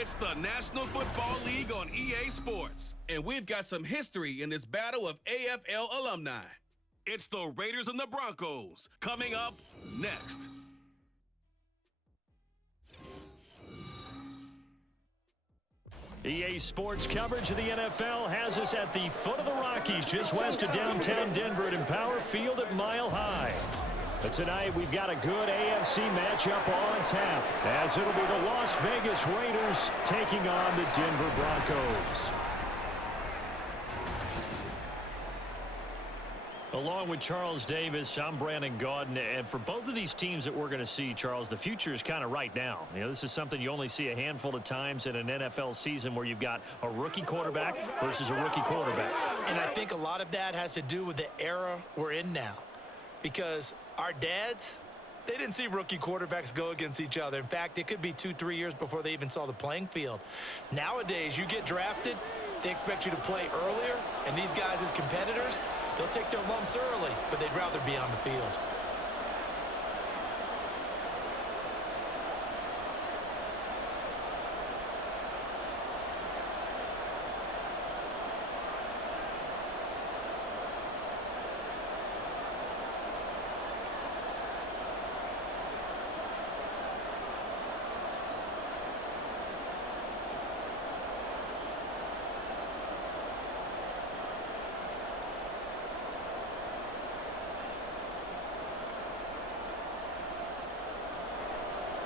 It's the National Football League on EA Sports, and we've got some history in this battle of AFL alumni. It's the Raiders and the Broncos, coming up next. EA Sports coverage of the NFL has us at the foot of the Rockies, just west of downtown Denver at Empower Field at Mile High. But tonight we've got a good AFC matchup on tap, as it'll be the Las Vegas Raiders taking on the Denver Broncos. Along with Charles Davis, I'm Brandon Gaudin, and for both of these teams that we're going to see, Charles, the future is kind of right now. You know, this is something you only see a handful of times in an NFL season where you've got a rookie quarterback versus a rookie quarterback. And I think a lot of that has to do with the era we're in now. Because our dads, they didn't see rookie quarterbacks go against each other. In fact, it could be 2-3 years before they even saw the playing field. Nowadays, you get drafted, they expect you to play earlier, and these guys as competitors, they'll take their lumps early, but they'd rather be on the field.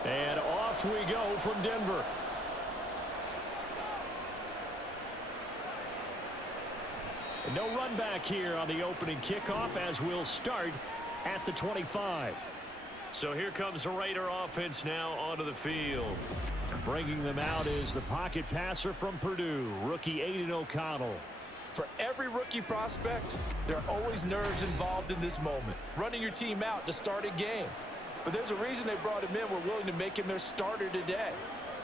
And off we go from Denver. No run back here on the opening kickoff, as we'll start at the 25. So here comes the Raider offense now onto the field. Bringing them out is the pocket passer from Purdue, rookie Aiden O'Connell. For every rookie prospect, there are always nerves involved in this moment. Running your team out to start a game. But there's a reason they brought him in. We're willing to make him their starter today.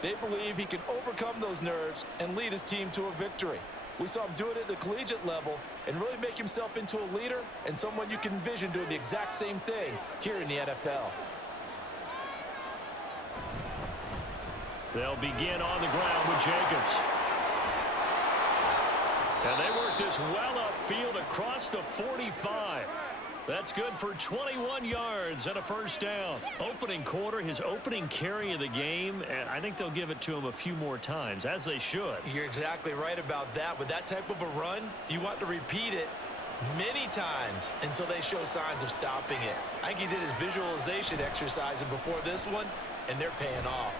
They believe he can overcome those nerves and lead his team to a victory. We saw him do it at the collegiate level and really make himself into a leader and someone you can envision doing the exact same thing here in the NFL. They'll begin on the ground with Jacobs. And they work this well upfield across the 45. That's good for 21 yards and a first down. Opening quarter, his opening carry of the game, and I think they'll give it to him a few more times, as they should. You're exactly right about that. With that type of a run, you want to repeat it many times until they show signs of stopping it. I think he did his visualization exercise before this one, and they're paying off.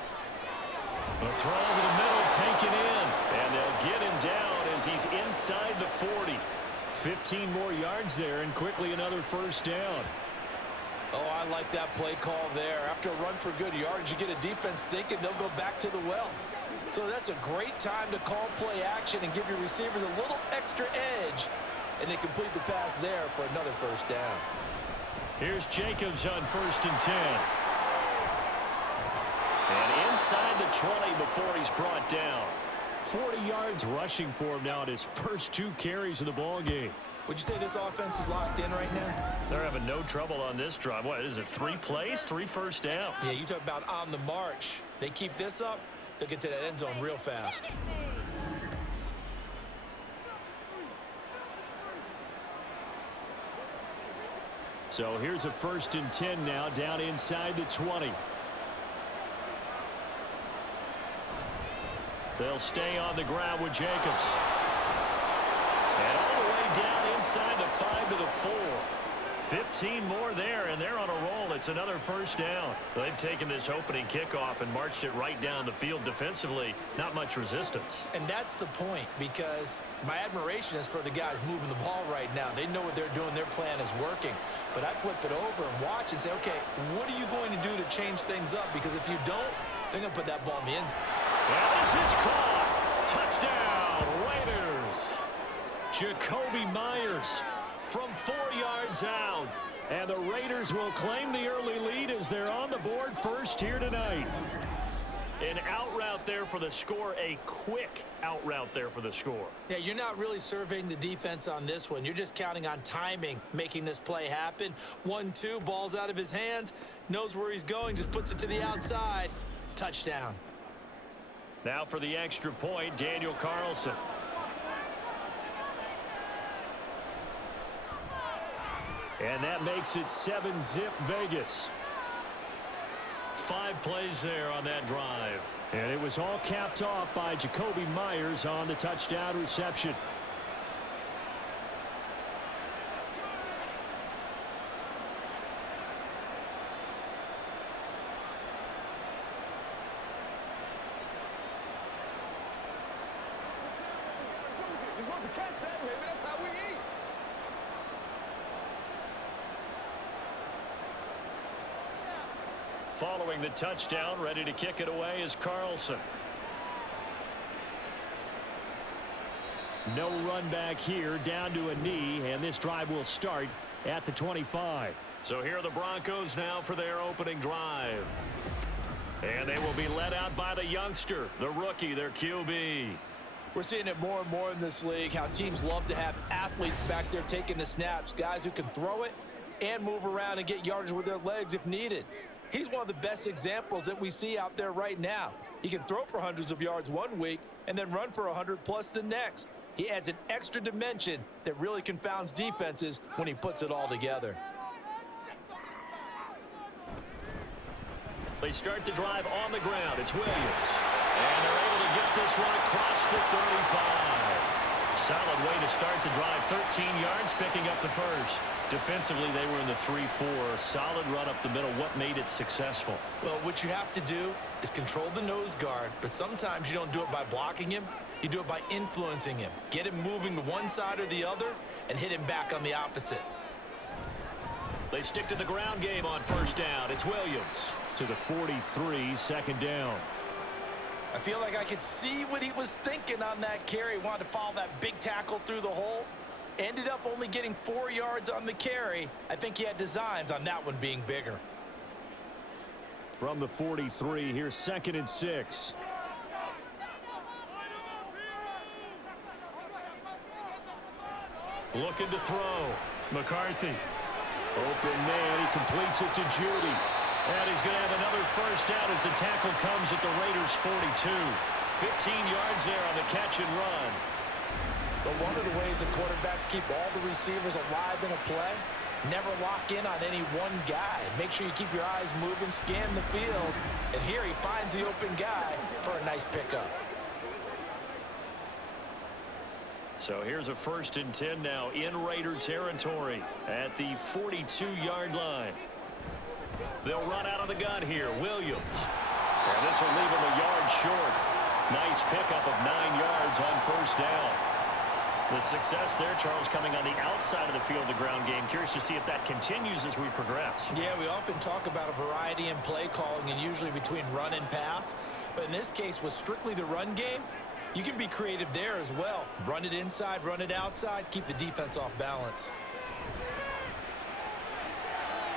A throw over the middle, taken in, and they'll get him down as he's inside the 40. 15 more yards there, and quickly another first down. Oh, I like that play call there. After a run for good yards, you get a defense thinking they'll go back to the well. So that's a great time to call play action and give your receivers a little extra edge, and they complete the pass there for another first down. Here's Jacobs on 1st and 10. And inside the 20 before he's brought down. 40 yards rushing for him now at his first 2 carries of the ball game. Would you say this offense is locked in right now? They're having no trouble on this drive. What is it, 3 plays, 3 first downs? Yeah, you talk about on the march. They keep this up, they'll get to that end zone real fast. So here's a 1st and 10 now, down inside the 20. They'll stay on the ground with Jacobs. And all the way down inside the 5 to the 4. 15 more there, and they're on a roll. It's another first down. They've taken this opening kickoff and marched it right down the field defensively. Not much resistance. And that's the point, because my admiration is for the guys moving the ball right now. They know what they're doing. Their plan is working. But I flip it over and watch and say, okay, what are you going to do to change things up? Because if you don't, they're going to put that ball in the end zone. Well, this is caught. Touchdown, Raiders. Jacoby Myers from 4 yards out. And the Raiders will claim the early lead as they're on the board first here tonight. An out route there for the score, a quick out route there for the score. Yeah, you're not really surveying the defense on this one. You're just counting on timing, making this play happen. 1-2, ball's out of his hands, knows where he's going, just puts it to the outside. Touchdown. Now for the extra point, Daniel Carlson. And that makes it 7-zip Vegas. 5 plays there on that drive. And it was all capped off by Jakobi Meyers on the touchdown reception. Following the touchdown, ready to kick it away is Carlson. No run back here, down to a knee, and this drive will start at the 25. So here are the Broncos now for their opening drive. And they will be led out by the youngster, the rookie, their QB. We're seeing it more and more in this league, how teams love to have athletes back there taking the snaps, guys who can throw it and move around and get yardage with their legs if needed. He's one of the best examples that we see out there right now. He can throw for hundreds of yards one week and then run for 100+ the next. He adds an extra dimension that really confounds defenses when he puts it all together. They start the drive on the ground. It's Williams. And they're able to get this one across the 35. Solid way to start the drive. 13 yards, picking up the first. Defensively, they were in the 3-4. Solid run up the middle. What made it successful? Well, what you have to do is control the nose guard, but sometimes you don't do it by blocking him. You do it by influencing him. Get him moving to one side or the other and hit him back on the opposite. They stick to the ground game on first down. It's Williams. To the 43, second down. I feel like I could see what he was thinking on that carry. Wanted to follow that big tackle through the hole. Ended up only getting 4 yards on the carry. I think he had designs on that one being bigger. From the 43, here's 2nd and 6. Looking to throw. McCarthy. Open man. He completes it to Judy. And he's going to have another first down as the tackle comes at the Raiders' 42. 15 yards there on the catch and run. But one of the ways that quarterbacks keep all the receivers alive in a play, never lock in on any one guy. Make sure you keep your eyes moving, scan the field. And here he finds the open guy for a nice pickup. So here's a 1st and 10 now in Raider territory at the 42-yard line. They'll run out of the gun here. Williams. And this will leave him a yard short. Nice pickup of 9 yards on first down. The success there, Charles, coming on the outside of the field, the ground game. Curious to see if that continues as we progress. Yeah, we often talk about a variety in play calling and usually between run and pass. But in this case, with strictly the run game, you can be creative there as well. Run it inside, run it outside, keep the defense off balance.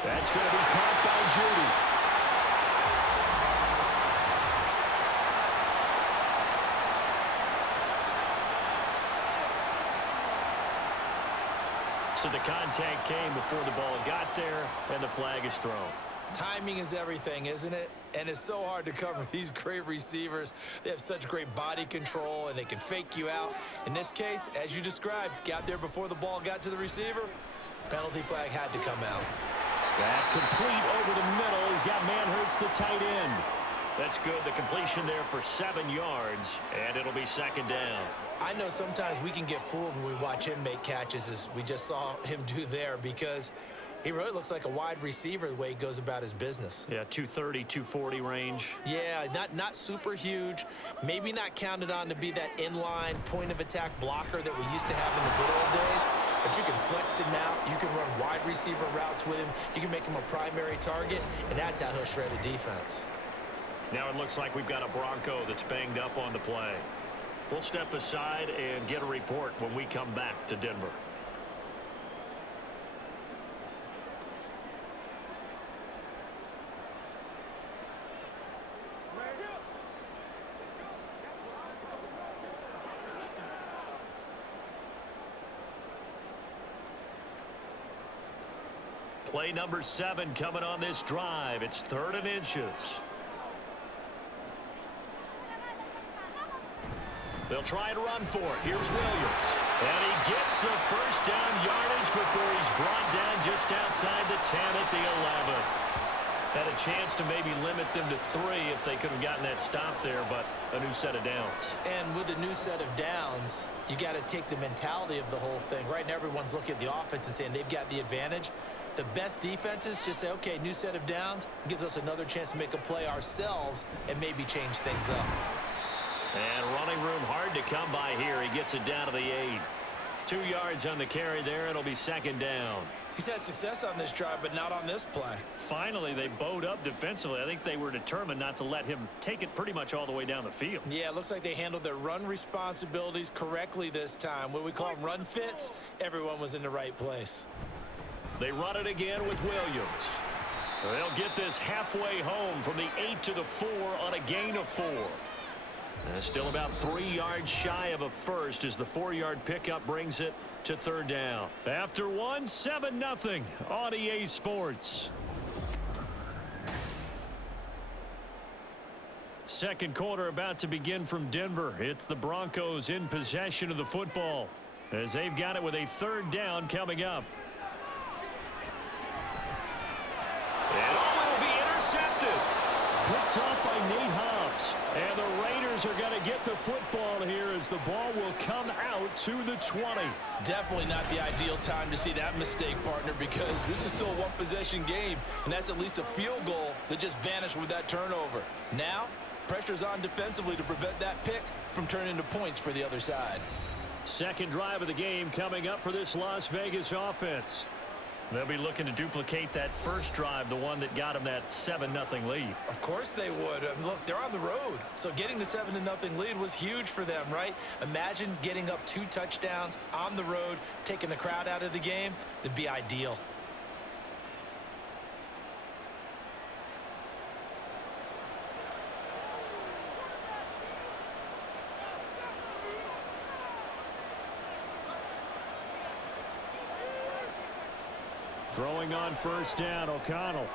That's going to be caught by Judy. So the contact came before the ball got there, and the flag is thrown. Timing is everything, isn't it? And it's so hard to cover these great receivers. They have such great body control, and they can fake you out. In this case, as you described, got there before the ball got to the receiver. Penalty flag had to come out. That complete over the middle. He's got Manhurts, the tight end. That's good. The completion there for 7 yards, and it'll be 2nd down. I know sometimes we can get fooled when we watch him make catches, as we just saw him do there, because he really looks like a wide receiver the way he goes about his business. Yeah, 230, 240 range. Yeah, not super huge. Maybe not counted on to be that inline point-of-attack blocker that we used to have in the good old days. But you can flex him out. You can run wide receiver routes with him. You can make him a primary target, and that's how he'll shred a defense. Now it looks like we've got a Bronco that's banged up on the play. We'll step aside and get a report when we come back to Denver. Play number 7 coming on this drive. It's 3rd and inches. They'll try and run for it. Here's Williams. And he gets the first down yardage before he's brought down just outside the 10 at the 11. Had a chance to maybe limit them to 3 if they could have gotten that stop there, but a new set of downs. And with a new set of downs, you got to take the mentality of the whole thing. Right now, everyone's looking at the offense and saying they've got the advantage. The best defenses just say, okay, new set of downs. It gives us another chance to make a play ourselves and maybe change things up. And running room hard to come by here. He gets it down to the 8. 2 yards on the carry there. It'll be second down. He's had success on this drive, but not on this play. Finally, they bowed up defensively. I think they were determined not to let him take it pretty much all the way down the field. Yeah, it looks like they handled their run responsibilities correctly this time. What we call them run fits, everyone was in the right place. They run it again with Williams. They'll get this halfway home from the 8 to the 4 on a gain of 4. Still about 3 yards shy of a first as the 4-yard pickup brings it to third down. After 1, 7-0 on EA Sports. Second quarter about to begin from Denver. It's the Broncos in possession of the football as they've got it with a third down coming up. And will be intercepted. Picked off by Nate Hobbs. And the Raiders are going to get the football here as the ball will come out to the 20. Definitely not the ideal time to see that mistake, partner, because this is still a one-possession game, and that's at least a field goal that just vanished with that turnover. Now, pressure's on defensively to prevent that pick from turning into points for the other side. Second drive of the game coming up for this Las Vegas offense. They'll be looking to duplicate that first drive, the one that got them that 7-0 lead. Of course they would. Look, they're on the road, so getting the 7-0 lead was huge for them, right? Imagine getting up 2 touchdowns on the road, taking the crowd out of the game. It'd be ideal. Throwing on first down, O'Connell.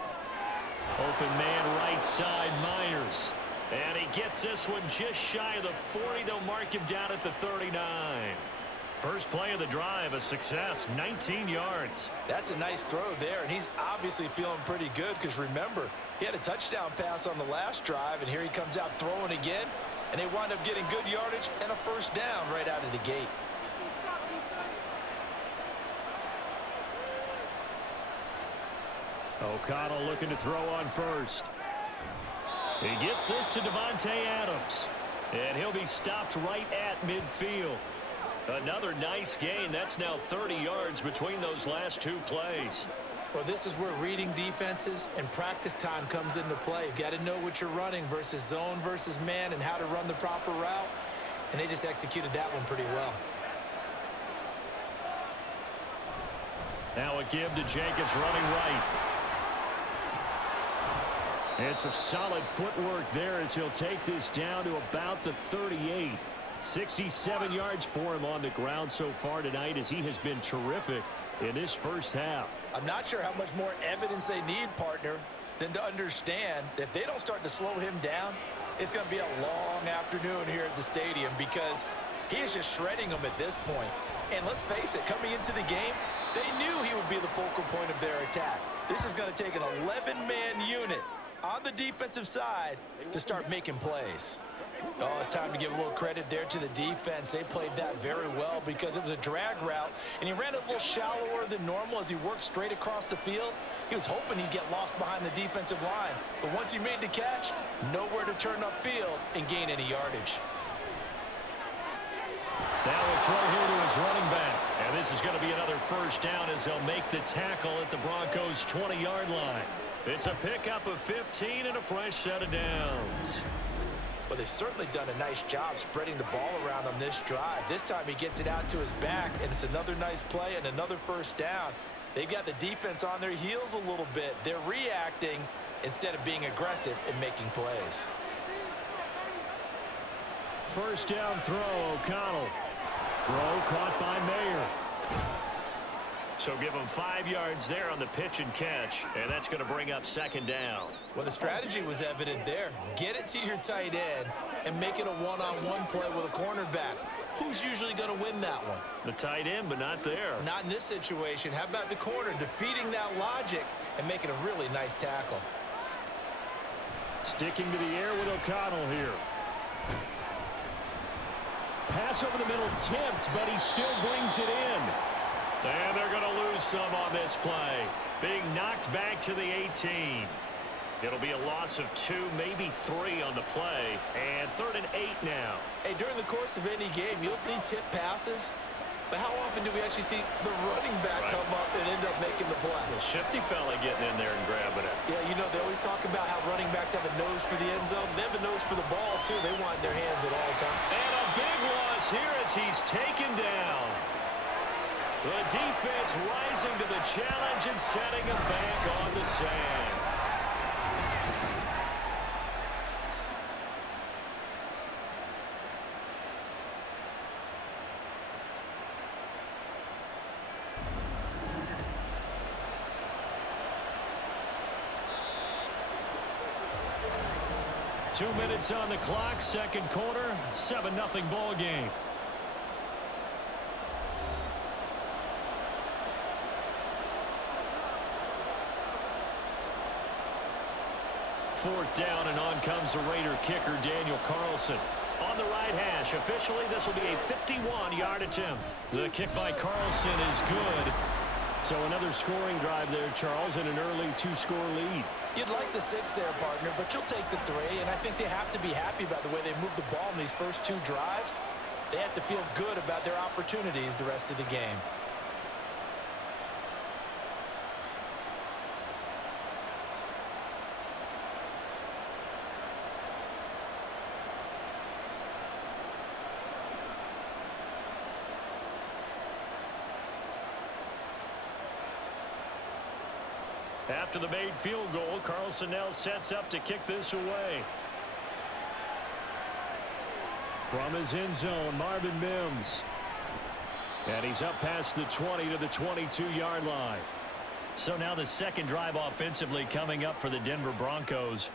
Open man right side, Myers. And he gets this one just shy of the 40. They'll mark him down at the 39. First play of the drive, a success, 19 yards. That's a nice throw there, and he's obviously feeling pretty good because remember, he had a touchdown pass on the last drive, and here he comes out throwing again, and they wind up getting good yardage and a first down right out of the gate. O'Connell looking to throw on first. He gets this to Devontae Adams. And he'll be stopped right at midfield. Another nice gain. That's now 30 yards between those last 2 plays. Well, this is where reading defenses and practice time comes into play. You've got to know what you're running versus zone versus man and how to run the proper route. And they just executed that one pretty well. Now a give to Jacobs running right. And some solid footwork there as he'll take this down to about the 38. 67 yards for him on the ground so far tonight as he has been terrific in this first half. I'm not sure how much more evidence they need, partner, than to understand that if they don't start to slow him down, it's going to be a long afternoon here at the stadium because he is just shredding them at this point. And let's face it, coming into the game, they knew he would be the focal point of their attack. This is going to take an 11-man unit on the defensive side to start making plays. Oh, it's time to give a little credit there to the defense. They played that very well because it was a drag route, and he ran a little shallower than normal as he worked straight across the field. He was hoping he'd get lost behind the defensive line, but once he made the catch, nowhere to turn upfield and gain any yardage. Now we'll throw here to his running back. And this is going to be another first down as they'll make the tackle at the Broncos' 20-yard line. It's a pickup of 15 and a fresh set of downs. Well, they've certainly done a nice job spreading the ball around on this drive. This time he gets it out to his back, and it's another nice play and another first down. They've got the defense on their heels a little bit. They're reacting instead of being aggressive and making plays. First down throw, O'Connell. Throw caught by Mayer. So give him 5 yards there on the pitch and catch, and that's going to bring up second down. Well, the strategy was evident there. Get it to your tight end and make it a one-on-one play with a cornerback. Who's usually going to win that one? The tight end, but not there. Not in this situation. How about the corner defeating that logic and making a really nice tackle? Sticking to the air with O'Connell here. Pass over the middle tipped, but he still brings it in. And they're going to lose some on this play. Being knocked back to the 18. It'll be a loss of 2, maybe 3 on the play. And 3rd and 8 now. Hey, during the course of any game, you'll see tip passes. But how often do we actually see the running back come up and end up making the play? A shifty fella getting in there and grabbing it. Yeah, you know, they always talk about how running backs have a nose for the end zone. They have a nose for the ball, too. They want their hands at all times. And a big loss here as he's taken down. The defense rising to the challenge and setting him back on the sand. Two minutes on the clock, second quarter, 7-0 ball game. Fourth down, and on comes the Raider kicker, Daniel Carlson. On the right hash, officially this will be a 51-yard attempt. The kick by Carlson is good. So another scoring drive there, Charles, and an early 2-score lead. You'd like the 6 there, partner, but you'll take the 3, and I think they have to be happy about the way they moved the ball in these first 2 drives. They have to feel good about their opportunities the rest of the game. After the made field goal, Carlson now sets up to kick this away. From his end zone, Marvin Mims. And he's up past the 20 to the 22-yard line. So now the second drive offensively coming up for the Denver Broncos.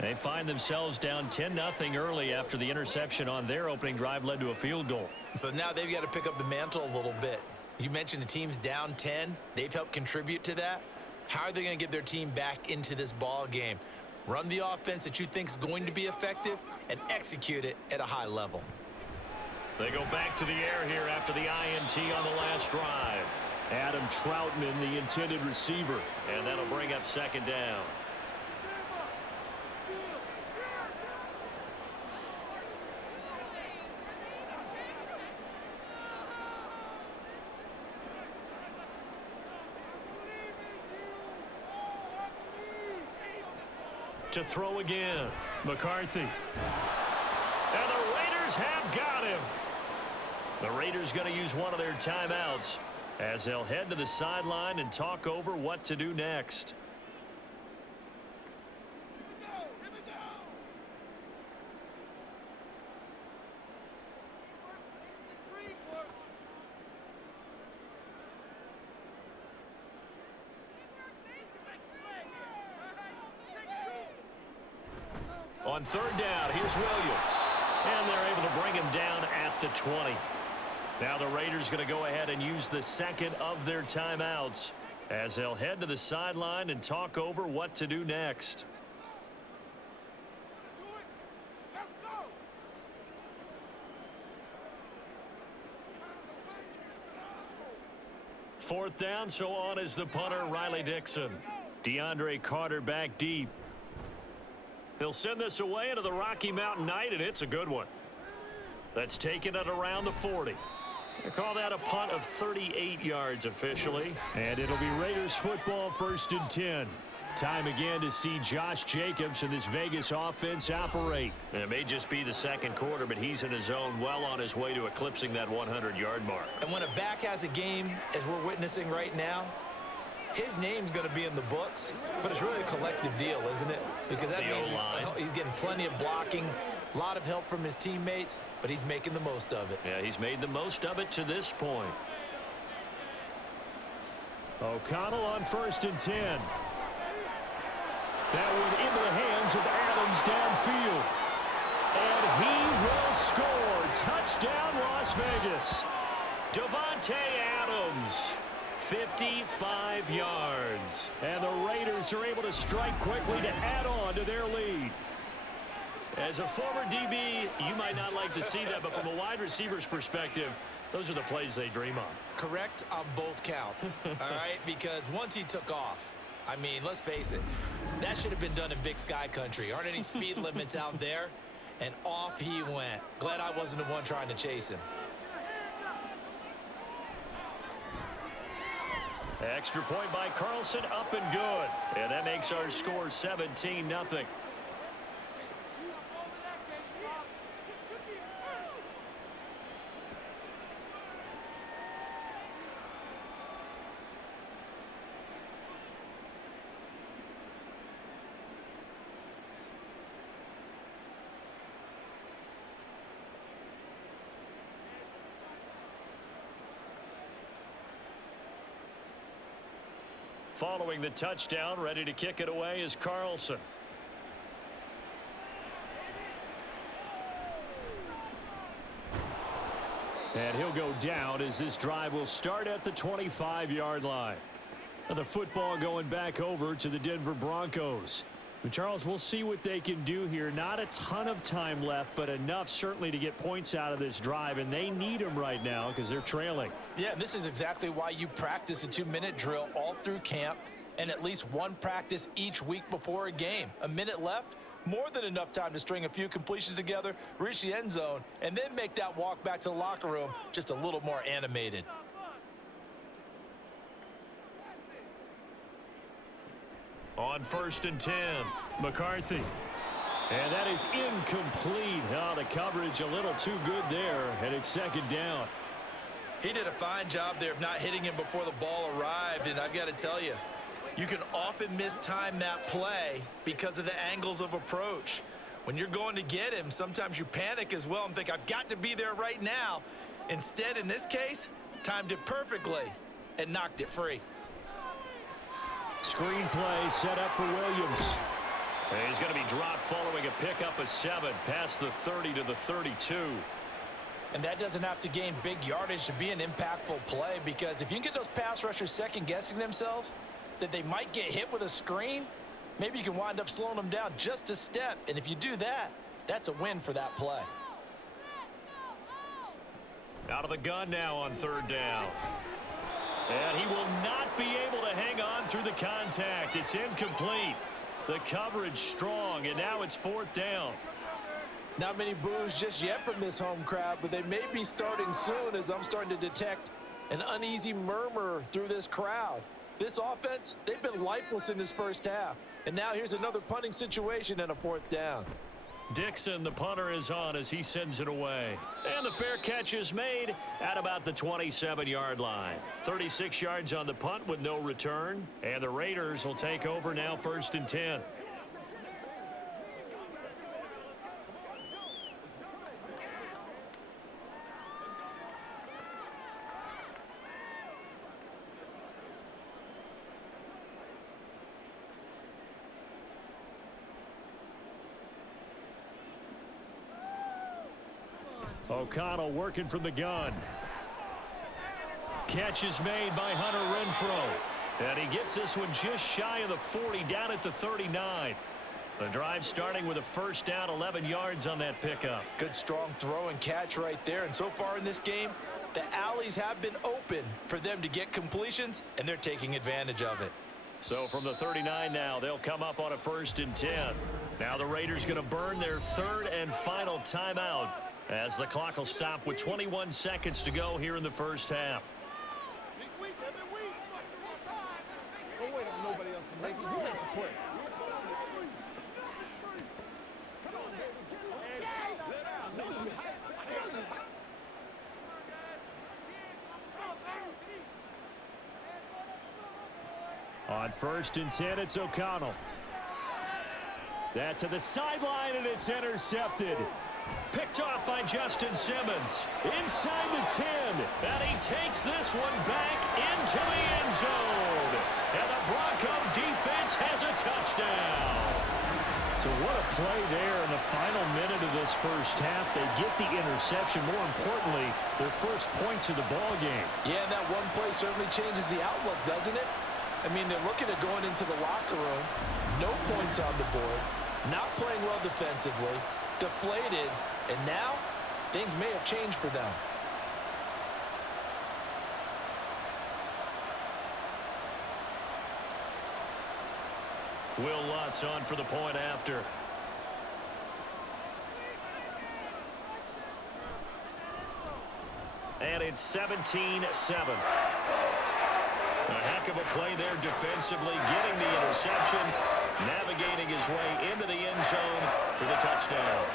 They find themselves down 10-0 early after the interception on their opening drive led to a field goal. So now they've got to pick up the mantle a little bit. You mentioned the team's down 10. They've helped contribute to that. How are they going to get their team back into this ball game? Run the offense that you think is going to be effective and execute it at a high level. They go back to the air here after the INT on the last drive. Adam Troutman, the intended receiver, and that'll bring up second down. To throw again, McCarthy. And the Raiders have got him. The Raiders going to use one of their timeouts as they'll head to the sideline and talk over what to do next. On third down, here's Williams. And they're able to bring him down at the 20. Now the Raiders going to go ahead and use the second of their timeouts as they'll head to the sideline and talk over what to do next. Fourth down, so on is the punter, Riley Dixon. DeAndre Carter back deep. He'll send this away into the Rocky Mountain Night, and it's a good one. That's taken at around the 40. They call that a punt of 38 yards officially. And it'll be Raiders football, 1st and 10. Time again to see Josh Jacobs and this Vegas offense operate. And it may just be the second quarter, but he's in his zone, well on his way to eclipsing that 100-yard mark. And when a back has a game, as we're witnessing right now, his name's going to be in the books, but it's really a collective deal, isn't it? Because that means he's getting plenty of blocking, a lot of help from his teammates, but he's making the most of it. Yeah, he's made the most of it to this point. O'Connell on 1st and 10. That one into the hands of Adams downfield. And he will score. Touchdown, Las Vegas. Davante Adams, 55 yards. And the Raiders are able to strike quickly to add on to their lead. As a former DB, you might not like to see that, but from a wide receiver's perspective, those are the plays they dream of. Correct on both counts, all right? Because once he took off, I mean, let's face it, that should have been done in Big Sky country. Aren't any speed limits out there? And off he went. Glad I wasn't the one trying to chase him. Extra point by Carlson, up and good. And that makes our score 17-0. Following the touchdown, ready to kick it away is Carlson. And he'll go down as this drive will start at the 25-yard line. And the football going back over to the Denver Broncos. And Charles, we'll see what they can do here. Not a ton of time left, but enough certainly to get points out of this drive, and they need them right now because they're trailing. Yeah, and this is exactly why you practice a 2-minute drill all through camp and at least one practice each week before a game. A minute left, more than enough time to string a few completions together, reach the end zone, and then make that walk back to the locker room just a little more animated. On 1st and 10, McCarthy. And that is incomplete. Oh, the coverage a little too good there, and it's 2nd down. He did a fine job there of not hitting him before the ball arrived, and I've got to tell you, you can often mistime that play because of the angles of approach. When you're going to get him, sometimes you panic as well and think, I've got to be there right now. Instead, in this case, timed it perfectly and knocked it free. Screen play set up for Williams. And he's going to be dropped following a pickup of 7 past the 30 to the 32. And that doesn't have to gain big yardage to be an impactful play, because if you can get those pass rushers second-guessing themselves that they might get hit with a screen, maybe you can wind up slowing them down just a step. And if you do that, that's a win for that play. Out of the gun now on 3rd down. And he will not be able to hang on through the contact. It's incomplete. The coverage strong, and now it's 4th down. Not many boos just yet from this home crowd, but they may be starting soon, as I'm starting to detect an uneasy murmur through this crowd. This offense, they've been lifeless in this first half. And now here's another punting situation and a 4th down. Dixon, the punter, is on as he sends it away. And the fair catch is made at about the 27-yard line. 36 yards on the punt with no return. And the Raiders will take over now 1st and 10. O'Connell working from the gun. Catch is made by Hunter Renfrow. And he gets this one just shy of the 40, down at the 39. The drive starting with a 1st down, 11 yards on that pickup. Good strong throw and catch right there. And so far in this game, the alleys have been open for them to get completions, and they're taking advantage of it. So from the 39 now, they'll come up on a 1st and 10. Now the Raiders going to burn their 3rd and final timeout, as the clock will stop with 21 seconds to go here in the first half. On 1st and 10, it's O'Connell. That to the sideline, and it's intercepted. Picked off by Justin Simmons. Inside the 10. And he takes this one back into the end zone. And the Bronco defense has a touchdown. So what a play there in the final minute of this first half. They get the interception. More importantly, their first points of the ball game. Yeah, and that one play certainly changes the outlook, doesn't it? I mean, they're looking at going into the locker room. No points on the board. Not playing well defensively. Deflated. And now, things may have changed for them. Will Lutz on for the point after. And it's 17-7. A heck of a play there defensively, getting the interception, navigating his way into the end zone for the touchdown.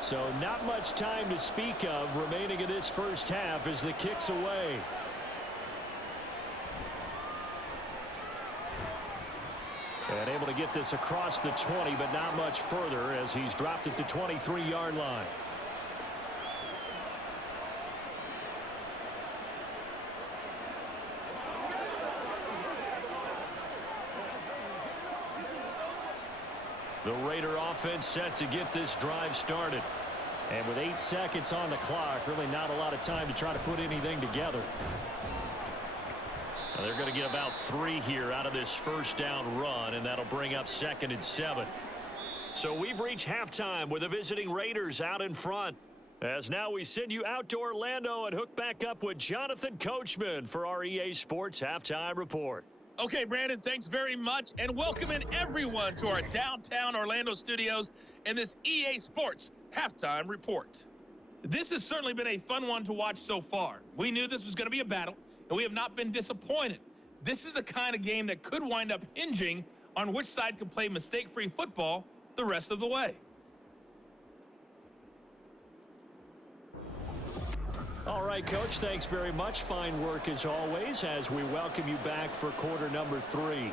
So not much time to speak of remaining in this first half as the kick's away. And able to get this across the 20, but not much further as he's dropped it to 23-yard line. The Raider offense set to get this drive started. And with 8 seconds on the clock, really not a lot of time to try to put anything together. Now they're going to get about 3 here out of this first down run, and that'll bring up 2nd and 7. So we've reached halftime with the visiting Raiders out in front. As now we send you out to Orlando and hook back up with Jonathan Coachman for our EA Sports Halftime Report. Okay, Brandon, thanks very much, and welcome in everyone to our downtown Orlando studios in this EA Sports Halftime Report. This has certainly been a fun one to watch so far. We knew this was going to be a battle, and we have not been disappointed. This is the kind of game that could wind up hinging on which side can play mistake-free football the rest of the way. All right, Coach, thanks very much. Fine work as always as we welcome you back for quarter number 3.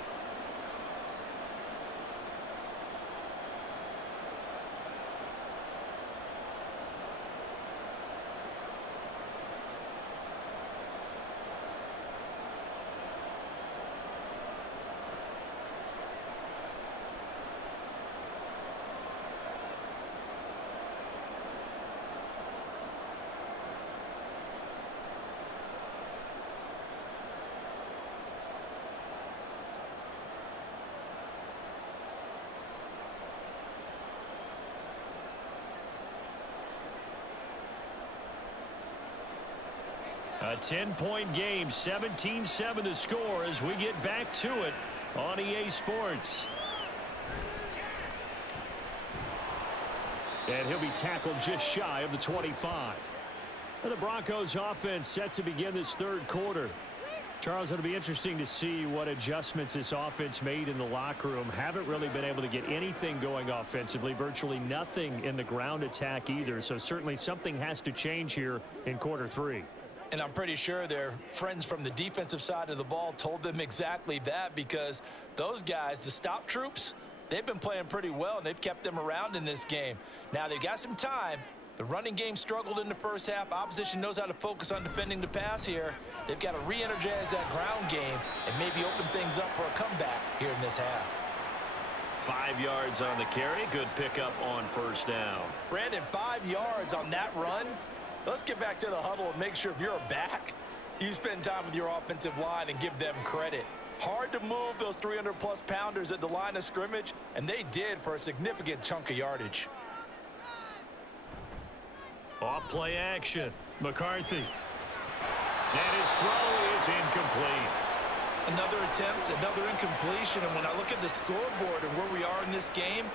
A 10-point game, 17-7 the score as we get back to it on EA Sports. And he'll be tackled just shy of the 25. And the Broncos offense set to begin this third quarter. Charles, it'll be interesting to see what adjustments this offense made in the locker room. Haven't really been able to get anything going offensively, virtually nothing in the ground attack either. So certainly something has to change here in quarter 3. And I'm pretty sure their friends from the defensive side of the ball told them exactly that, because those guys, the stop troops, they've been playing pretty well, and they've kept them around in this game. Now, they've got some time. The running game struggled in the first half. Opposition knows how to focus on defending the pass here. They've got to re-energize that ground game and maybe open things up for a comeback here in this half. 5 yards on the carry. Good pickup on first down. Brandon, 5 yards on that run. Let's get back to the huddle and make sure if you're a back, you spend time with your offensive line and give them credit. Hard to move those 300-plus pounders at the line of scrimmage, and they did for a significant chunk of yardage. Off play action. McCarthy. And his throw is incomplete. Another attempt, another incompletion, and when I look at the scoreboard and where we are in this game,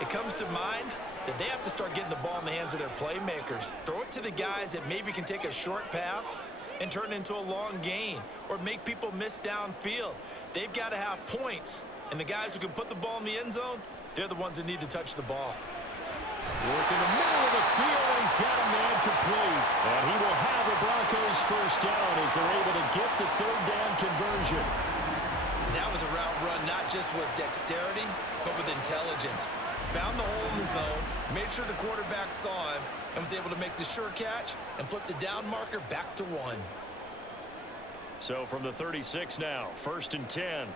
it comes to mind that they have to start getting the ball in the hands of their playmakers. Throw it to the guys that maybe can take a short pass and turn it into a long gain or make people miss downfield. They've got to have points, and the guys who can put the ball in the end zone, they're the ones that need to touch the ball. Work in the middle of the field, and he's got a man complete. And he will have the Broncos first down as they're able to get the third down conversion. That was a route run not just with dexterity, but with intelligence. Found the hole in the zone, made sure the quarterback saw him, and was able to make the sure catch and flip the down marker back to 1. So from the 36 now, 1st and 10.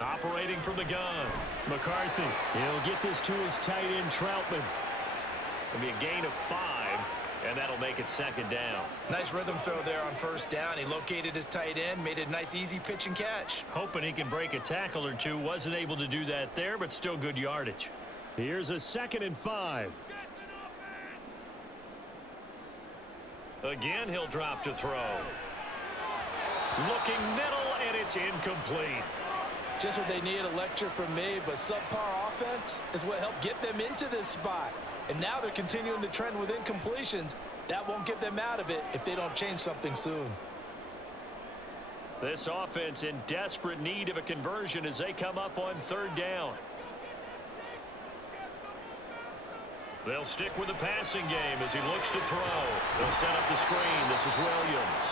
Operating from the gun, McCarthy. He'll get this to his tight end, Troutman. It'll be a gain of 5, and that'll make it 2nd down. Nice rhythm throw there on 1st down. He located his tight end, made it a nice, easy pitch and catch. Hoping he can break a tackle or two. Wasn't able to do that there, but still good yardage. Here's a 2nd and 5. Again, he'll drop to throw. Looking middle, and it's incomplete. Just what they need, a lecture from me, but subpar offense is what helped get them into this spot. And now they're continuing the trend with incompletions. That won't get them out of it if they don't change something soon. This offense in desperate need of a conversion as they come up on 3rd down. They'll stick with the passing game as he looks to throw. They'll set up the screen. This is Williams.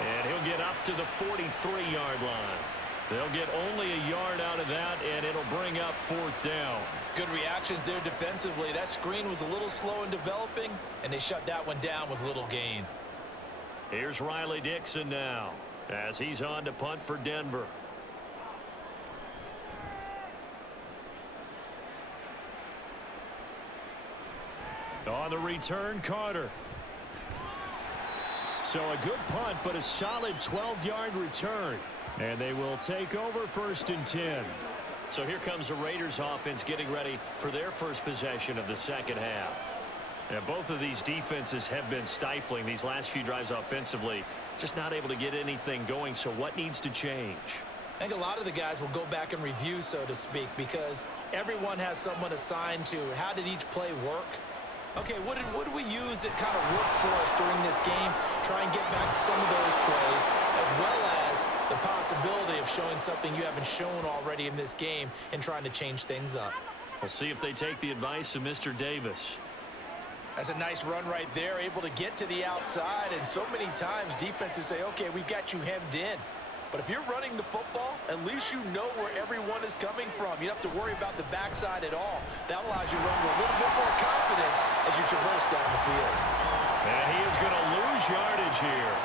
And he'll get up to the 43-yard line. They'll get only a yard out of that, and it'll bring up 4th down. Good reactions there defensively. That screen was a little slow in developing, and they shut that one down with little gain. Here's Riley Dixon now as he's on to punt for Denver. On the return, Carter. So a good punt, but a solid 12-yard return. And they will take over 1st and 10. So here comes the Raiders offense getting ready for their first possession of the 2nd half. And both of these defenses have been stifling these last few drives offensively. Just not able to get anything going. So what needs to change? I think a lot of the guys will go back and review, so to speak, because everyone has someone assigned to how did each play work. Okay, what did we use that kind of worked for us during this game? Try and get back some of those plays, as well as the possibility of showing something you haven't shown already in this game and trying to change things up. We'll see if they take the advice of Mr. Davis. That's a nice run right there, able to get to the outside, and so many times defenses say, okay, we've got you hemmed in. But if you're running the football, at least you know where everyone is coming from. You don't have to worry about the backside at all. That allows you to run with a little bit more confidence as you traverse down the field. And he is going to lose yardage here.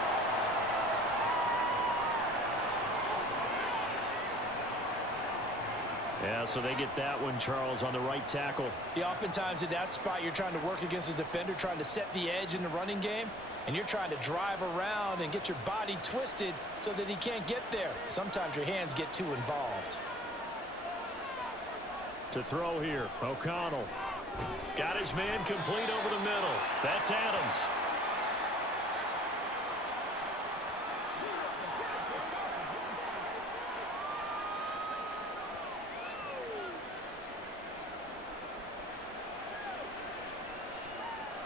Yeah, so they get that one, Charles, on the right tackle. Yeah, oftentimes in that spot, you're trying to work against a defender, trying to set the edge in the running game, and you're trying to drive around and get your body twisted so that he can't get there. Sometimes your hands get too involved. To throw here, O'Connell. Got his man complete over the middle. That's Adams.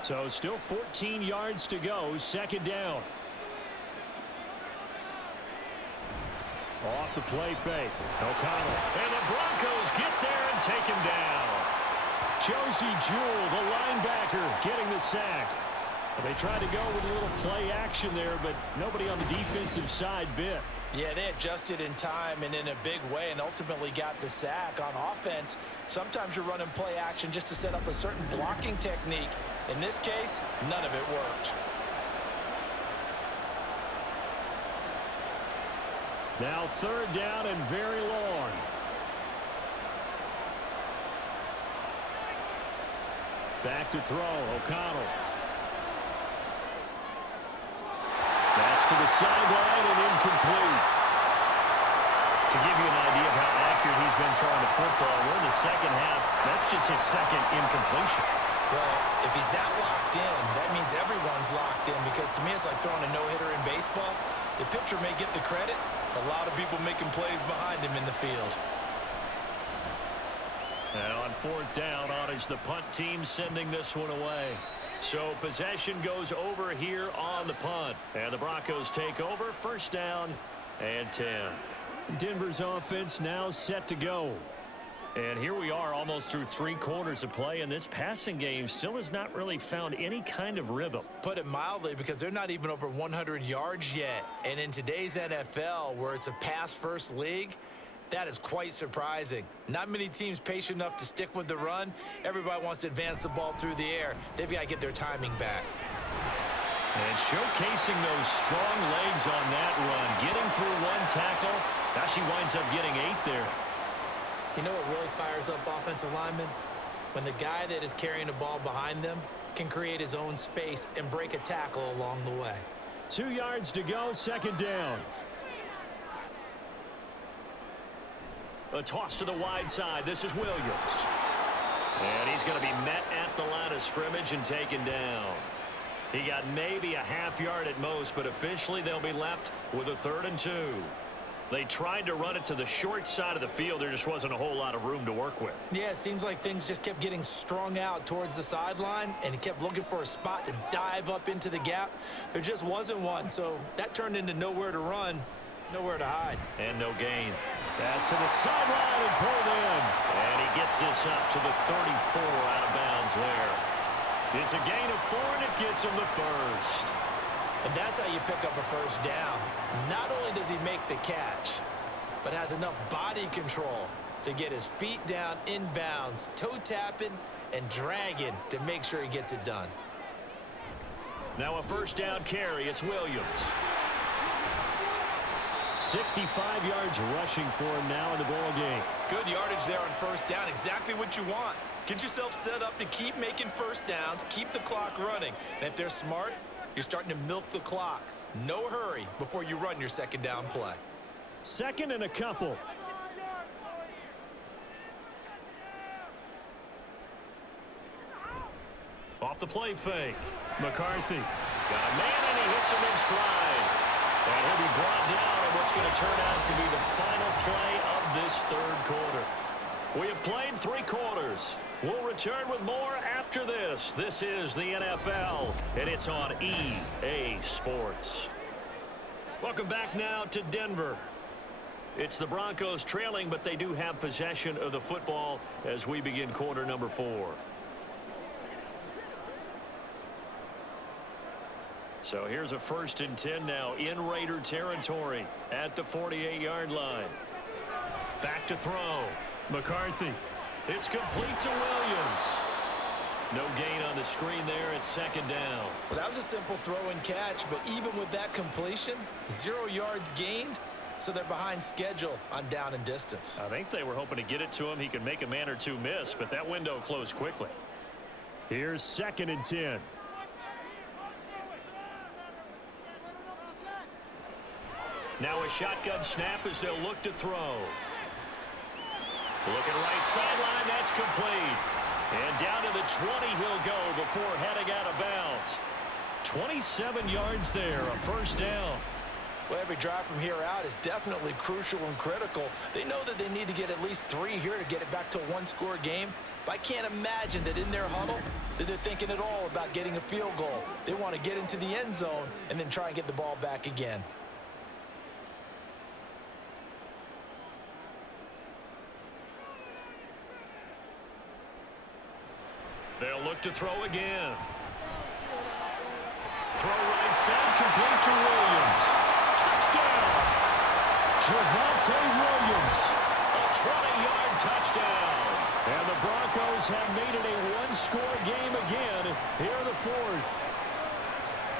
So still 14 yards to go, 2nd down. Off the play fake, O'Connell. And the Broncos get there and take him down. Josie Jewell, the linebacker, getting the sack. They tried to go with a little play action there, but nobody on the defensive side bit. Yeah, they adjusted in time and in a big way and ultimately got the sack. On offense, sometimes you're running play action just to set up a certain blocking technique. In this case, none of it worked. Now 3rd down and very long. Back to throw, O'Connell. That's to the sideline and incomplete. To give you an idea of how accurate he's been throwing the football, we're in the 2nd half. That's just his 2nd incompletion. Well, if he's that locked in, that means everyone's locked in, because to me it's like throwing a no-hitter in baseball. The pitcher may get the credit, but a lot of people making plays behind him in the field. And on fourth down, on is the punt team sending this one away. So possession goes over here on the punt. And the Broncos take over, first down and 10. Denver's offense now set to go. And here we are almost through 3 quarters of play, and this passing game still has not really found any kind of rhythm. Put it mildly, because they're not even over 100 yards yet. And in today's NFL, where it's a pass-first league, that is quite surprising. Not many teams patient enough to stick with the run. Everybody wants to advance the ball through the air. They've got to get their timing back. And showcasing those strong legs on that run, getting through 1 tackle. Now she winds up getting 8 there. You know what really fires up offensive linemen? When the guy that is carrying the ball behind them can create his own space and break a tackle along the way. 2 yards to go, second down. A toss to the wide side. This is Williams. And he's going to be met at the line of scrimmage and taken down. He got maybe a half yard at most, but officially they'll be left with a 3rd and 2. They tried to run it to the short side of the field. There just wasn't a whole lot of room to work with. Yeah, it seems like things just kept getting strung out towards the sideline, and he kept looking for a spot to dive up into the gap. There just wasn't one, so that turned into nowhere to run, nowhere to hide. And no gain. Pass to the sideline and pulled in. And he gets this up to the 34 out of bounds there. It's a gain of 4, and it gets him the first. And that's how you pick up a first down. Not only does he make the catch, but has enough body control to get his feet down inbounds, toe tapping and dragging to make sure he gets it done. Now a first down carry. It's Williams. 65 yards rushing for him now in the ball game. Good yardage there on first down. Exactly what you want. Get yourself set up to keep making first downs, keep the clock running. And if they're smart, you're starting to milk the clock. No hurry before you run your second down play. Second and a couple. Off the play fake. McCarthy got a man, and he hits him in stride. And he'll be brought down in what's going to turn out to be the final play of this 3rd quarter. We have played 3 quarters. We'll return with more after this. This is the NFL, and it's on EA Sports. Welcome back now to Denver. It's the Broncos trailing, but they do have possession of the football as we begin quarter number 4. So here's a 1st and 10 now in Raider territory at the 48-yard line. Back to throw. McCarthy. It's complete to Williams. No gain on the screen there at second down. Well, that was a simple throw and catch, but even with that completion, 0 yards gained, so they're behind schedule on down and distance. I think they were hoping to get it to him. He could make a man or 2 miss, but that window closed quickly. Here's 2nd and 10. Now a shotgun snap as they'll look to throw. Looking right sideline, that's complete. And down to the 20 he'll go before heading out of bounds. 27 yards there, a first down. Well, every drive from here out is definitely crucial and critical. They know that they need to get at least 3 here to get it back to a 1-score game. But I can't imagine that in their huddle that they're thinking at all about getting a field goal. They want to get into the end zone and then try and get the ball back again. They'll look to throw again. Throw right side, complete to Williams. Touchdown! Javonte Williams. A 20-yard touchdown. And the Broncos have made it a 1-score game again here in the 4th.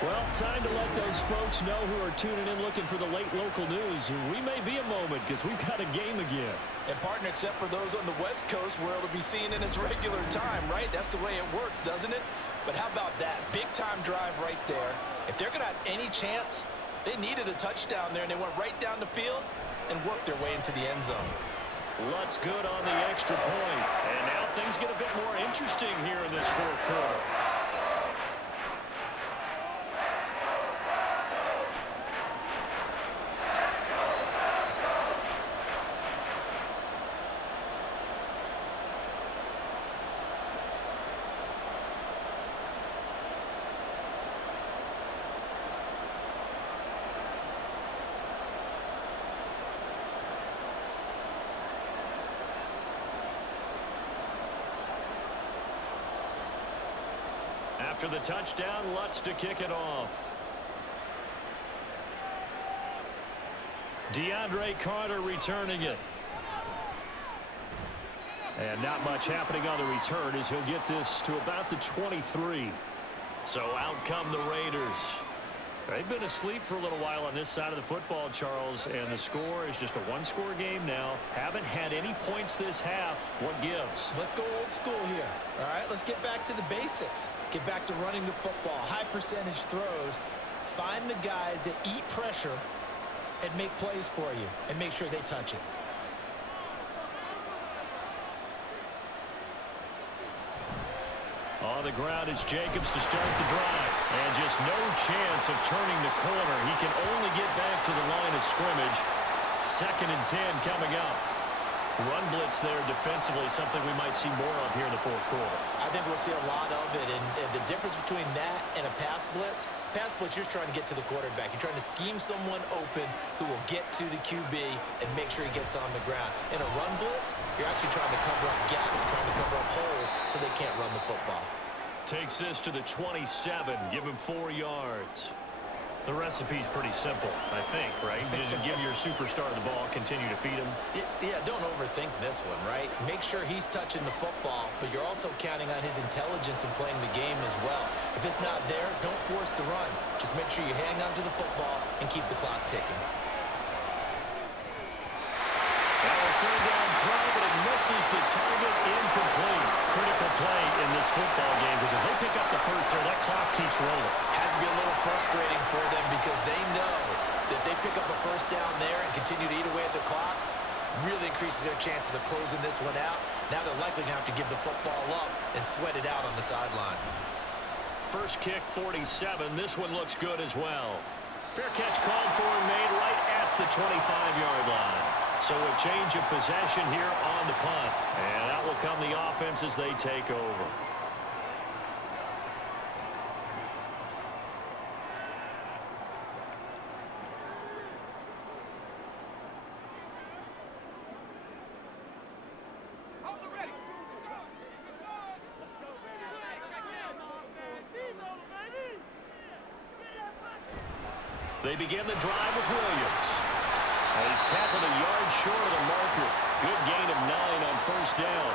Well, time to let those folks know who are tuning in looking for the late local news. We may be a moment because we've got a game again. And partner, except for those on the West Coast where it'll be seen in its regular time, right? That's the way it works, doesn't it? But how about that big-time drive right there? If they're going to have any chance, they needed a touchdown there, and they went right down the field and worked their way into the end zone. Lutz good on the extra point. And now things get a bit more interesting here in this 4th quarter. After the touchdown, Lutz to kick it off. DeAndre Carter returning it. And not much happening on the return as he'll get this to about the 23. So out come the Raiders. They've been asleep for a little while on this side of the football, Charles, and the score is just a one-score game now. Haven't had any points this half. What gives? Let's go old school here, all right? Let's get back to the basics. Get back to running the football, high percentage throws. Find the guys that eat pressure and make plays for you and make sure they touch it. On the ground, it's Jacobs to start the drive. And just no chance of turning the corner. He can only get back to the line of scrimmage. 2nd and 10 coming up. Run blitz there defensively, something we might see more of here in the 4th quarter. I think we'll see a lot of it. And the difference between that and a pass blitz, you're trying to get to the quarterback. You're trying to scheme someone open who will get to the QB and make sure he gets on the ground. In a run blitz, you're actually trying to cover up gaps, trying to cover up holes so they can't run the football. Takes this to the 27, give him 4 yards. The recipe's pretty simple, I think, right? Just give your superstar the ball, continue to feed him. Yeah, don't overthink this one, right? Make sure he's touching the football, but you're also counting on his intelligence in playing the game as well. If it's not there, don't force the run. Just make sure you hang on to the football and keep the clock ticking. Third down throw, but it misses the target, incomplete. Critical play in this football game because if they pick up the first there, that clock keeps rolling. Has to be a little frustrating for them because they know that they pick up a first down there and continue to eat away at the clock, really increases their chances of closing this one out. Now they're likely going to have to give the football up and sweat it out on the sideline. First kick, 47. This one looks good as well. Fair catch called for and made right at the 25-yard line. So a change of possession here on the punt. And that will come the offense as they take over. They begin the drive with Williams. He's tackled a yard short of the marker. Good gain of 9 on first down.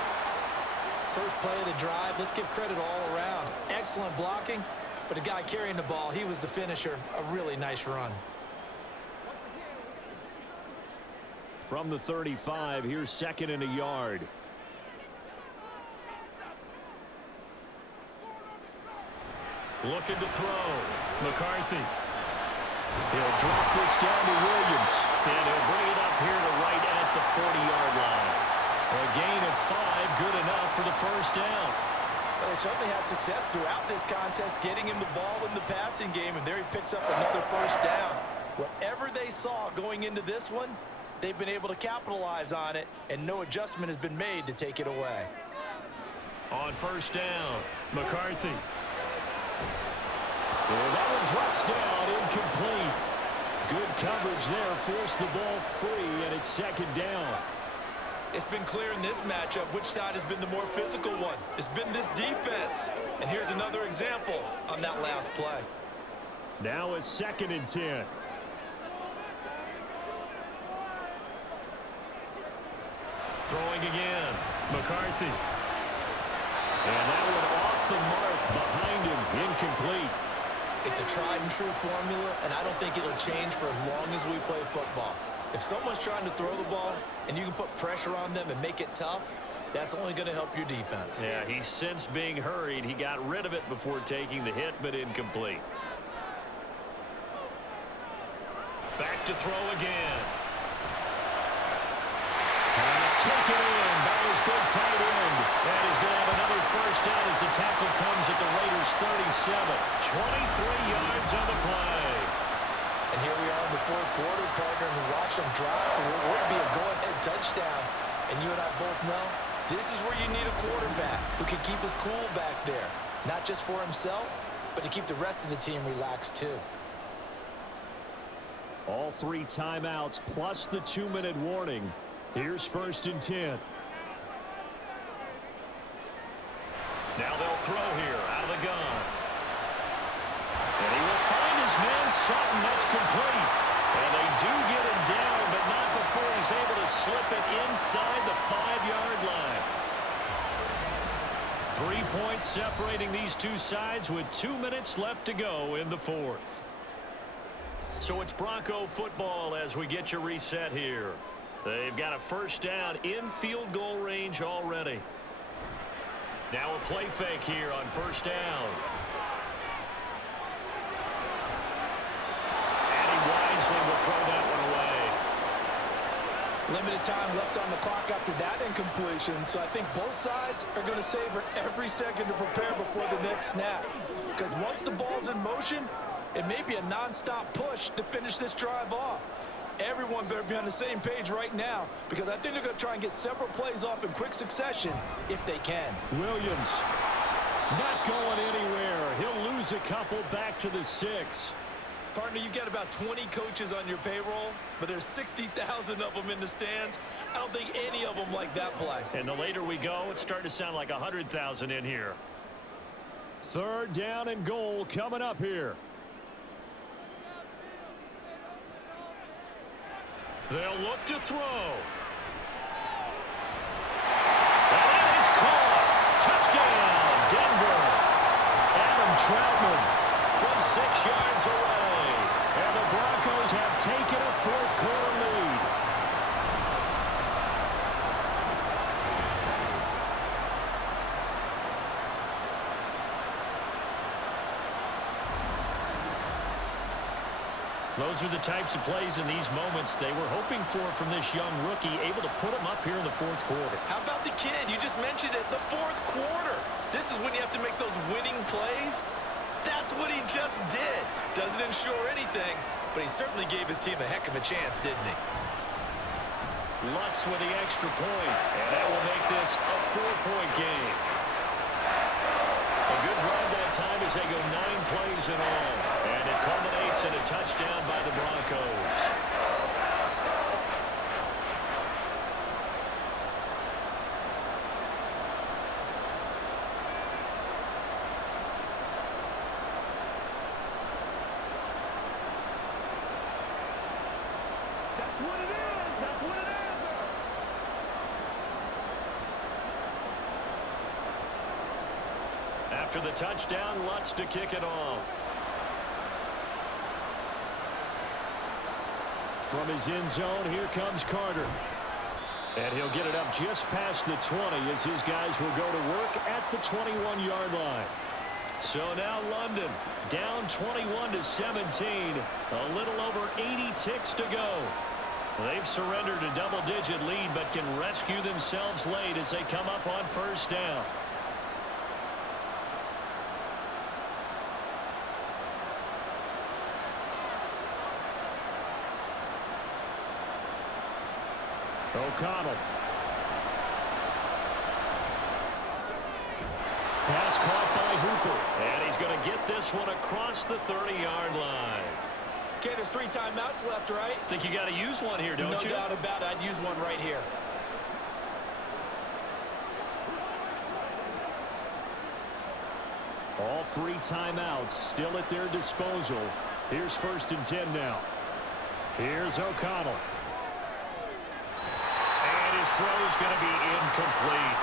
First play of the drive, let's give credit all around. Excellent blocking, but the guy carrying the ball, he was the finisher. A really nice run. From the 35, here's 2nd and a yard. Looking to throw. McCarthy. He'll drop this down to Williams. And he'll bring it up here to right at the 40-yard line. A gain of 5, good enough for the first down. Well, they certainly had success throughout this contest, getting him the ball in the passing game, and there he picks up another first down. Whatever they saw going into this one, they've been able to capitalize on it, and no adjustment has been made to take it away. On first down, McCarthy. And that one drops down, incomplete. Good coverage there, forced the ball free, and it's 2nd down. It's been clear in this matchup which side has been the more physical one. It's been this defense. And here's another example on that last play. Now it's 2nd and 10. Throwing again, McCarthy. And that one off the mark behind him, incomplete. It's a tried and true formula, and I don't think it'll change for as long as we play football. If someone's trying to throw the ball and you can put pressure on them and make it tough, that's only going to help your defense. Yeah, he's since being hurried. He got rid of it before taking the hit, but incomplete. Back to throw again. Pass taken in by his big tight end. And he's going to have another first down as the tackle comes at the Raiders' 37. 23 yards on the play. And here we are in the 4th quarter, partner, and we watch them drive for what would be a go-ahead touchdown. And you and I both know this is where you need a quarterback who can keep his cool back there. Not just for himself, but to keep the rest of the team relaxed too. All 3 timeouts plus the 2-minute warning. Here's 1st and 10. Now they'll throw here out of the gun. Sutton. That's complete. And they do get him down, but not before he's able to slip it inside the 5-yard line. 3 points separating these two sides with 2 minutes left to go in the fourth. So it's Bronco football as we get you reset here. They've got a first down in field goal range already. Now a play fake here on first down. And he wisely will throw that one away. Limited time left on the clock after that incompletion, so I think both sides are going to savor every second to prepare before the next snap. Because once the ball's in motion, it may be a non-stop push to finish this drive off. Everyone better be on the same page right now, because I think they're going to try and get several plays off in quick succession if they can. Williams not going anywhere. He'll lose a couple back to the 6. Partner, you got about 20 coaches on your payroll, but there's 60,000 of them in the stands. I don't think any of them like that play. And the later we go, it's starting to sound like 100,000 in here. Third down and goal coming up here. They'll look to throw. And that is caught. Touchdown, Denver. Adam Troutman from 6 yards away. And the Broncos have taken a fourth-quarter lead. Those are the types of plays in these moments they were hoping for from this young rookie, able to put him up here in the fourth quarter. How about the kid? You just mentioned it, the fourth quarter. This is when you have to make those winning plays. That's what he just did. Doesn't ensure anything, but he certainly gave his team a heck of a chance, didn't he? Lutz with the extra point, and that will make this a 4-point game. A good drive that time as they go 9 plays in all. And it culminates in a touchdown by the Broncos. That's what it is. That's what it is. After the touchdown, Lutz to kick it off. From his end zone, here comes Carter. And he'll get it up just past the 20 as his guys will go to work at the 21-yard line. So now London down 21-17. A little over 80 ticks to go. They've surrendered a double-digit lead but can rescue themselves late as they come up on first down. O'Connell. Pass caught by Hooper. And he's going to get this one across the 30-yard line. Okay, there's 3 timeouts left, right? Think you got to use one here, don't you? No doubt about it. I'd use one right here. All 3 timeouts still at their disposal. Here's 1st and 10 now. Here's O'Connell. His throw's going to be incomplete.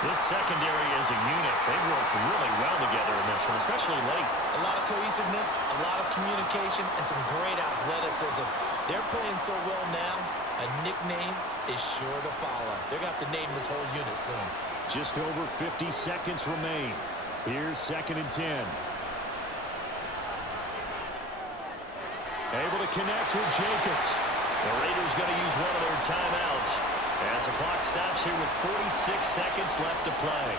This secondary as a unit, they've worked really well together in this one, especially late. A lot of cohesiveness, a lot of communication, and some great athleticism. They're playing so well now, a nickname is sure to follow. They're going to have to name this whole unit soon. Just over 50 seconds remain. Here's 2nd and 10. Able to connect with Jacobs. The Raiders going to use one of their timeouts as the clock stops here with 46 seconds left to play.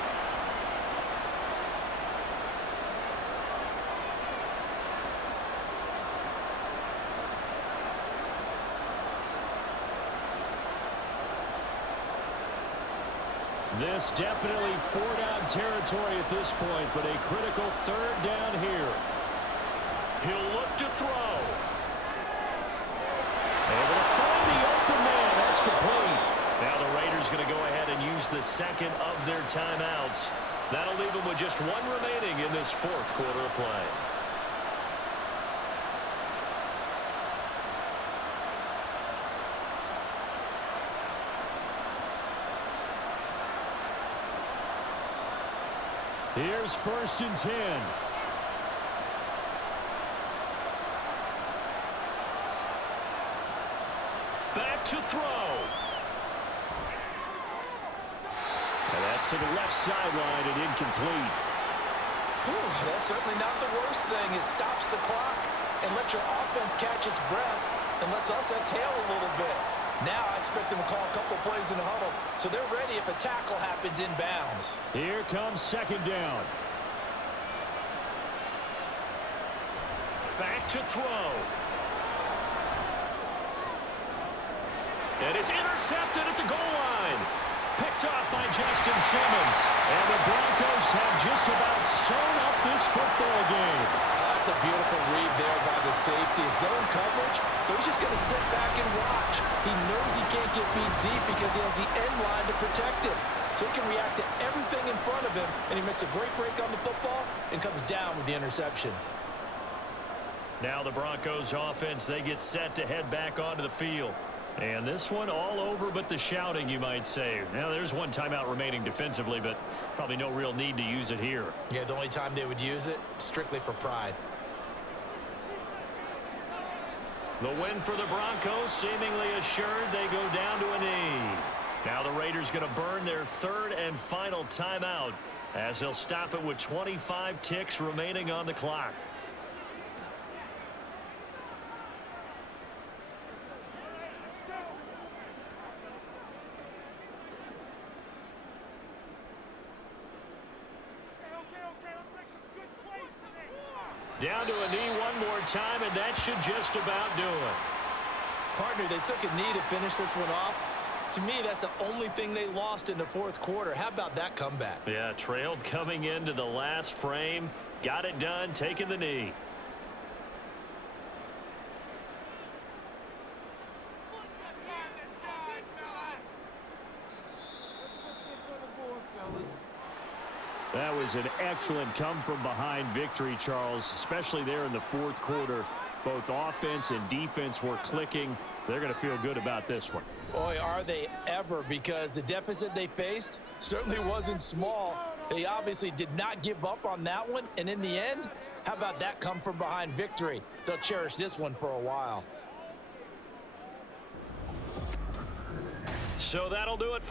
This definitely 4-down territory at this point, but a critical 3rd down here. He'll look to throw. Able to find the open man. That's complete. Now the Raiders going to go ahead and use the 2nd of their timeouts. That'll leave them with just 1 remaining in this 4th quarter of play. Here's 1st and 10. Back to throw. And that's to the left sideline and incomplete. That's certainly not the worst thing. It stops the clock and lets your offense catch its breath and lets us exhale a little bit. Now I expect them to call a couple plays in the huddle, so they're ready if a tackle happens inbounds. Here comes 2nd down. Back to throw. And it's intercepted at the goal line. Picked off by Justin Simmons. And the Broncos have just about sewn up this football game. That's a beautiful read there by the safety. Zone coverage, so he's just going to sit back and watch. He knows he can't get beat deep because he has the end line to protect him. So he can react to everything in front of him, and he makes a great break on the football and comes down with the interception. Now the Broncos offense, they get set to head back onto the field. And this one all over but the shouting, you might say. Now, there's one timeout remaining defensively, but probably no real need to use it here. Yeah, the only time they would use it, strictly for pride. The win for the Broncos, seemingly assured they go down to a knee. Now the Raiders going to burn their 3rd and final timeout as they'll stop it with 25 ticks remaining on the clock. Down to a knee one more time, and that should just about do it. Partner, they took a knee to finish this one off. To me, that's the only thing they lost in the 4th quarter. How about that comeback? Yeah, trailed coming into the last frame. Got it done, taking the knee. That was an excellent come-from-behind victory, Charles, especially there in the 4th quarter. Both offense and defense were clicking. They're going to feel good about this one. Boy, are they ever, because the deficit they faced certainly wasn't small. They obviously did not give up on that one, and in the end, how about that come-from-behind victory? They'll cherish this one for a while. So that'll do it.